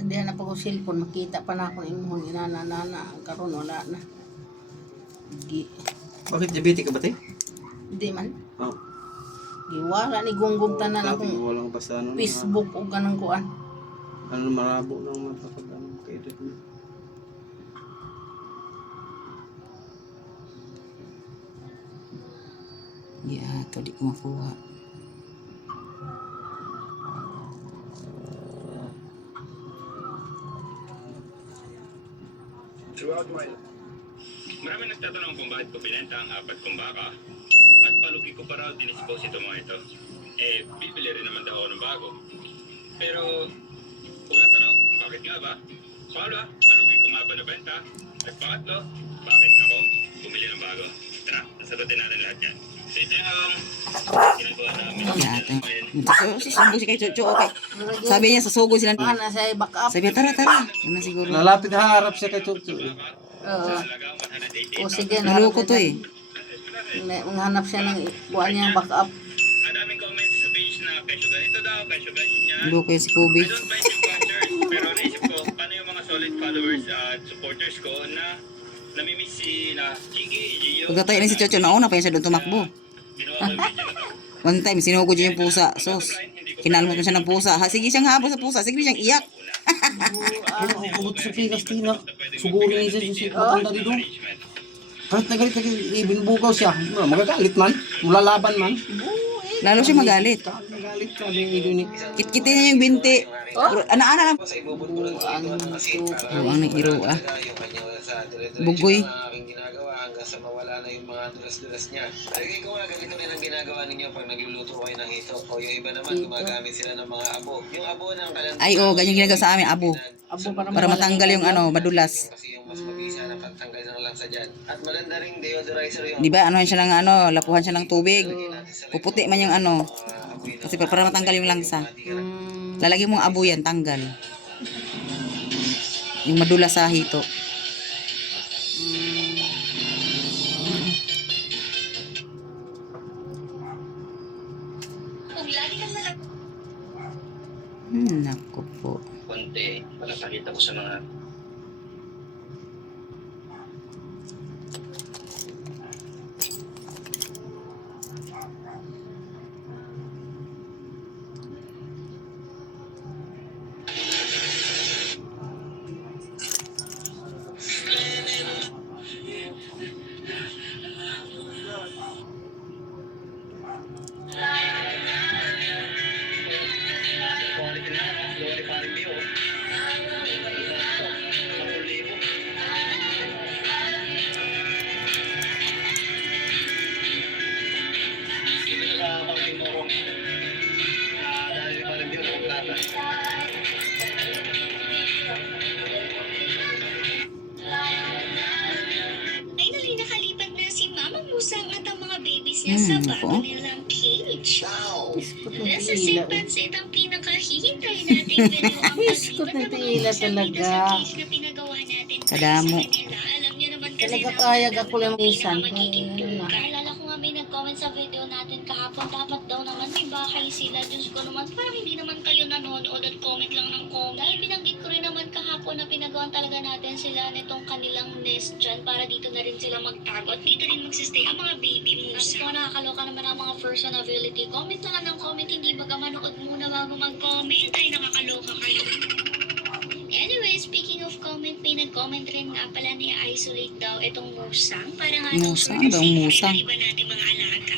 Tindihan na pa ko cellphone, makita pa na ako yung inanana. Karon wala na. Bakit diabetic ka ba, te? Hindi man. Oh. Giwala ni gunggong tanan Dati akong walang basta ano. Facebook o ganun kuan. Ano marabo lang mapapag ano kay edad mo. Yeah, ito di ko makuha. Marami nagtatanong kung bakit ko binenta ang 4 kong baka at palugi ko para dinispose ito mga ito. Eh, bibili rin naman daw ako ng bago. Pero, unang tanong, bakit nga ba? Pangalawa, palugi ko nga ba nabenta? At pangatlo, bakit ako bumili ng bago? Tara, nasagutin natin lahat yan. So ito yung ginagawa namin. Susubo si kay Chucho, okay. Sabi niya, sasugo sila. Ano sa backup? Sabi niya, tara. Ano siguro? Lalapit harap siya kay Chucho. Oo. O sige, Naloko to eh. Manghanap siya ng kuan niya backup. Ang daming comments sa page na presyo ganito daw, presyo ganyan. Naloko yung si Kobe. I don't mind yung bashers, pero naisip ko, paano yung mga solid followers at supporters ko na namimiss si na Chigi, Gio. Pagkatayo na si Chucho, nauna pa yan siya doon tumakbo. Ginawa ko yung video na to. One time, sinugod niya yung pusa. Sos, kinalmot mo siya ng pusa. Ha, sige siyang habol sa pusa. Sige siyang iyak. Ano ko kumot sa Pinas Tina. Sugurin niya siya matanda dito. Kahit nagalit na ibinbugaw siya. Magagalit man. Mulalaban man. Lalo siya magalit. Magalit ka. Ni Kitkitin niya yung binti. Ana-ana lang. Ang Ang nag-iro ah. Bugoy. Hanggang sa mawala na yung mga dulas-dulas niya. Lagi ko nga, ganito rin ang ginagawa ninyo pag nagluluto kayo ng hito. O yung iba naman, gumagamit sila ng mga abo. Yung abo ng kalandagan. Ay, oh, ganyan ginagawa sa amin, abo. Para matanggal yung ano, madulas. Kasi yung mas mabisa na pagtanggal ng lansa dyan. At maganda rin deodorizer yung Di ba, ano siya ng ano, lapuhan siya ng tubig. Puputi man yung ano. Kasi para matanggal yung langsa. Lalagyan mong abo yan, tanggal. Yung madulas sa hito. Naku po. Konti, para pakita ko sa mga Finally, nakalipat na si Mama Musang at ang mga babies niya sa bago nilang cage. Nasa pansit ang pinakahihintay natin pero ang Biskot na tila talaga. cage na pinagawa natin Kadamo. sa kanila. Alam niyo naman kasi Talaga na kayag ako lang minsan. magiging tuka. Naalala ko nga may nag-comment sa video natin kahapon, dapat daw naman may bahay sila. Diyos ko naman, parang hindi naman kayo nanonood at comment lang ng comment. Dahil binanggit ko rin naman kahapon na pinagawan talaga natin sila nitong kanilang nest dyan para dito na rin sila magtago at dito rin magsistay ang mga baby musa. Kung nakakaloka naman ang mga first availability, comment lang ng comment, hindi baga manood muna bago mag-comment. Ay, nakakaloka kayo. Anyway, speaking of comment, may nag-comment rin nga pala na i-isolate daw itong musang para nga Musang? Ano ba ang musang? iba natin mga alaga.